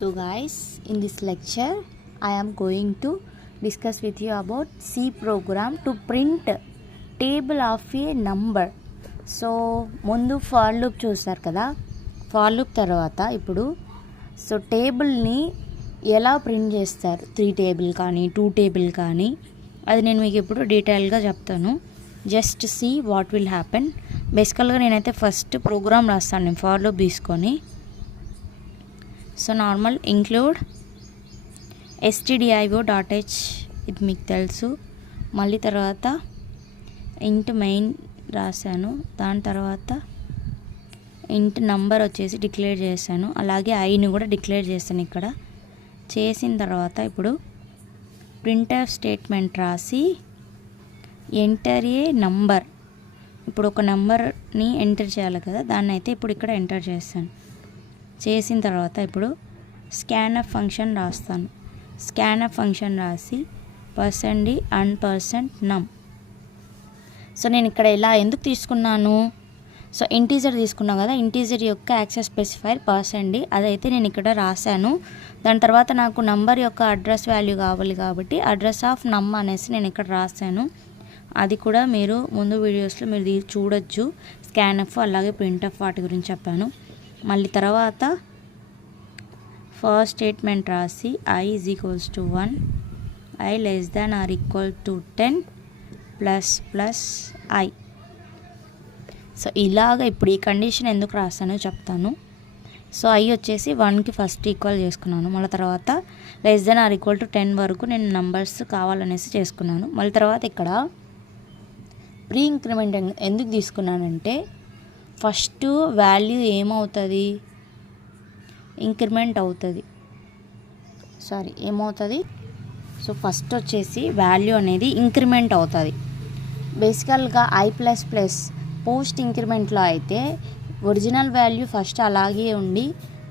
So guys, in this lecture I am going to discuss with you about C program to print table of a number. So ముందు for loop చూస్తారు కదా, for loop తర్వాత ఇప్పుడు so టేబుల్ని ఎలా print చేస్తారు, 3 table కానీ 2 table కానీ, అది నేను మీకు ఇప్పుడు డీటెయిల్గా చెప్తాను. Just see what will happen. బేసికల్గా నేనైతే ఫస్ట్ ప్రోగ్రామ్ రాస్తాను నేను ఫార్ లూప్ తీసుకొని. సో నార్మల్ ఇంక్లూడ్ stdio.h ఇది మీకు తెలుసు. మళ్ళీ తర్వాత ఇంట్ మెయిన్ రాశాను, దాని తర్వాత ఇంట్ నంబర్ వచ్చేసి డిక్లేర్ చేశాను, అలాగే ఐని కూడా డిక్లేర్ చేశాను. ఇక్కడ చేసిన తర్వాత ఇప్పుడు ప్రింట్ఎఫ్ స్టేట్మెంట్ రాసి ఎంటర్ ఏ నంబర్, ఇప్పుడు ఒక నెంబర్ని ఎంటర్ చేయాలి కదా, దాన్ని అయితే ఇప్పుడు ఇక్కడ ఎంటర్ చేస్తాను. చేసిన తర్వాత ఇప్పుడు స్కాన్ఎఫ్ ఫంక్షన్ రాస్తాను. స్కాన్ఎఫ్ ఫంక్షన్ రాసి %d అండ్ %num. సో నేను ఇక్కడ ఇలా ఎందుకు తీసుకున్నాను, సో ఇంటీజర్ తీసుకున్నాను కదా, ఇంటీజర్ యొక్క యాక్సెస్ స్పెసిఫైర్ %d, అదైతే నేను ఇక్కడ రాశాను. దాని తర్వాత నాకు నంబర్ యొక్క అడ్రస్ వాల్యూ కావాలి కాబట్టి అడ్రస్ ఆఫ్ నమ్ అనేసి నేను ఇక్కడ రాశాను. అది కూడా మీరు ముందు వీడియోస్లో మీరు చూడొచ్చు. స్కాన్ఎఫ్ అలాగే ప్రింట్ఎఫ్ వాటి గురించి చెప్పాను. మళ్ళీ తర్వాత ఫస్ట్ స్టేట్మెంట్ రాసి i = 1, i <= 10 ++ i. సో ఇలాగ ఇప్పుడు ఈ కండిషన్ ఎందుకు రాస్తానో చెప్తాను. సో i వచ్చేసి 1కి ఫస్ట్ ఈక్వల్ చేసుకున్నాను. మళ్ళీ తర్వాత <10 వరకు నేను నంబర్స్ కావాలనేసి చేసుకున్నాను. మళ్ళీ తర్వాత ఇక్కడ ప్రీ ఇంక్రిమెంట్ ఎందుకు తీసుకున్నానంటే ఫస్ట్ వాల్యూ ఏమవుతుంది, ఇంక్రిమెంట్ అవుతుంది, ఏమవుతుంది. సో ఫస్ట్ వచ్చేసి వాల్యూ అనేది ఇంక్రిమెంట్ అవుతుంది. బేసికల్గా i++ పోస్ట్ ఇంక్రిమెంట్లో అయితే ఒరిజినల్ వాల్యూ ఫస్ట్ అలాగే ఉండి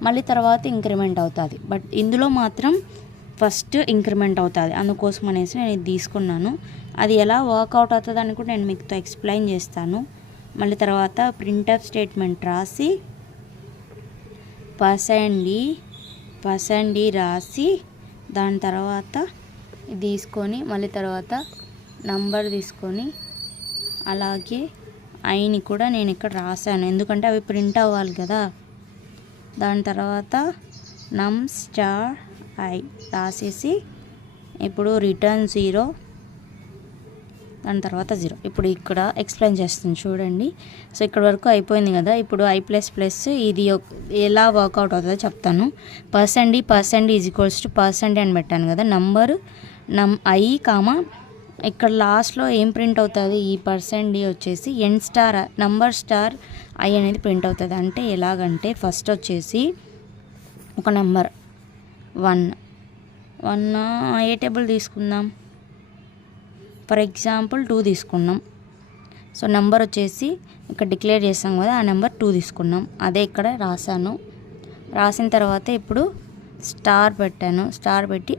మళ్ళీ తర్వాత ఇంక్రిమెంట్ అవుతుంది. బట్ ఇందులో మాత్రం ఫస్ట్ ఇంక్రిమెంట్ అవుతుంది. అందుకోసం అనేసి నేను ఇది తీసుకున్నాను. అది ఎలా వర్కౌట్ అవుతుంది అని కూడా నేను మీకు ఎక్స్ప్లెయిన్ చేస్తాను. మళ్ళీ తర్వాత ప్రింట్ఎఫ్ స్టేట్మెంట్ రాసి %d రాసి దాని తర్వాత తీసుకొని మళ్ళీ తర్వాత నంబర్ తీసుకొని అలాగే ఐని కూడా నేను ఇక్కడ రాశాను, ఎందుకంటే అవి ప్రింట్ అవ్వాలి కదా. దాని తర్వాత num * i రాసేసి ఇప్పుడు రిటర్న్ 0, దాని తర్వాత 0. ఇప్పుడు ఇక్కడ ఎక్స్ప్లెయిన్ చేస్తుంది చూడండి. సో ఇక్కడ వరకు అయిపోయింది కదా. ఇప్పుడు i++ ఇది ఎలా వర్కౌట్ అవుతుందో చెప్తాను. %d % అని పెట్టాను కదా, నంబరు i ఇక్కడ లాస్ట్లో ఏం ప్రింట్ అవుతుంది, ఈ %d వచ్చేసి నంబర్ i అనేది ప్రింట్ అవుతుంది. అంటే ఎలాగంటే ఫస్ట్ వచ్చేసి ఒక నెంబర్ 1 ఏ టేబుల్ తీసుకుందాం, ఫర్ ఎగ్జాంపుల్ 2 తీసుకున్నాం. సో నెంబర్ వచ్చేసి ఇక్కడ డిక్లేర్ చేస్తాం కదా, ఆ నెంబర్ 2 తీసుకున్నాం. అదే ఇక్కడ రాశాను. రాసిన తర్వాత ఇప్పుడు స్టార్ పెట్టాను, స్టార్ పెట్టి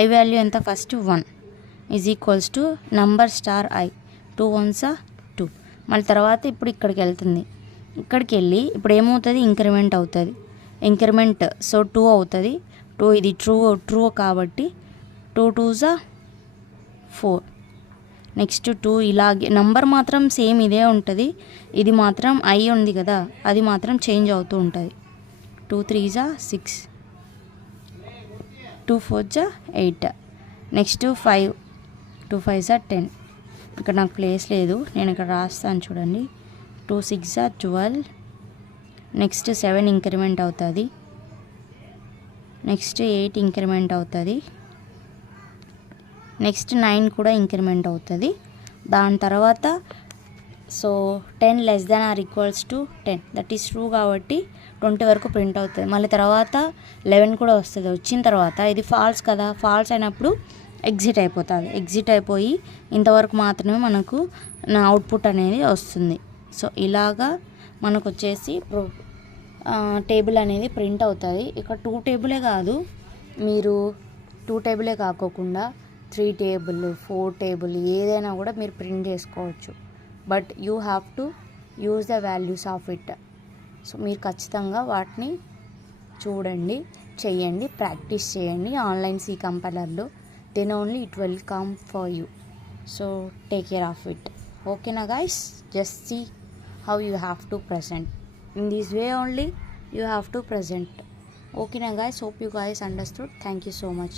i వాల్యూ ఎంత, ఫస్ట్ 1 = నంబర్ * i, 2 1s 2. మళ్ళీ తర్వాత ఇప్పుడు ఇక్కడికి వెళ్తుంది. ఇక్కడికి వెళ్ళి ఇప్పుడు ఏమవుతుంది, ఇంక్రిమెంట్ అవుతుంది. ఇంక్రిమెంట్ సో 2 అవుతుంది. 2 ఇది ట్రూ కాబట్టి 2 2s 4. నెక్స్ట్ 2 ఇలాగే నంబర్ మాత్రం సేమ్ ఇదే ఉంటుంది. ఇది మాత్రం i ఉంది కదా, అది మాత్రం చేంజ్ అవుతూ ఉంటుంది. 2 3s 6, 2 4s 8, నెక్స్ట్ 5, 2 5s 10. ఇక్కడ నాకు ప్లేస్ లేదు, నేను ఇక్కడ రాస్తాను చూడండి. 2 6s 12, నెక్స్ట్ 7 ఇంక్రిమెంట్ అవుతుంది, నెక్స్ట్ 8 ఇంక్రిమెంట్ అవుతుంది, నెక్స్ట్ 9 కూడా ఇంక్రిమెంట్ అవుతుంది. దాని తర్వాత సో 10 <= 10, దట్ ఈస్ ట్రూ కాబట్టి 20 వరకు ప్రింట్ అవుతుంది. మళ్ళీ తర్వాత 11 కూడా వస్తుంది. వచ్చిన తర్వాత ఇది ఫాల్స్ కదా, ఫాల్స్ అయినప్పుడు ఎగ్జిట్ అయిపోతుంది. ఎగ్జిట్ అయిపోయి ఇంతవరకు మాత్రమే మనకు నా అవుట్పుట్ అనేది వస్తుంది. సో ఇలాగా మనకు వచ్చేసి టేబుల్ అనేది ప్రింట్ అవుతుంది. ఇక్కడ 2 టేబులే కాదు, మీరు 2 టేబులే కాకోకుండా 3 టేబుల్ 4 టేబుల్ ఏదైనా కూడా మీరు ప్రింట్ చేసుకోవచ్చు. But you have to use the values of it. So మీరు ఖచ్చితంగా వాటిని చూడండి, చెయ్యండి, ప్రాక్టీస్ చేయండి ఆన్లైన్ సి కంపైలర్లో. Then only it will come for you. So take care of it. ఓకేనా guys? Just see how you have to present. In this way only you have to present. Okay na guys, hope you guys understood. Thank you so much.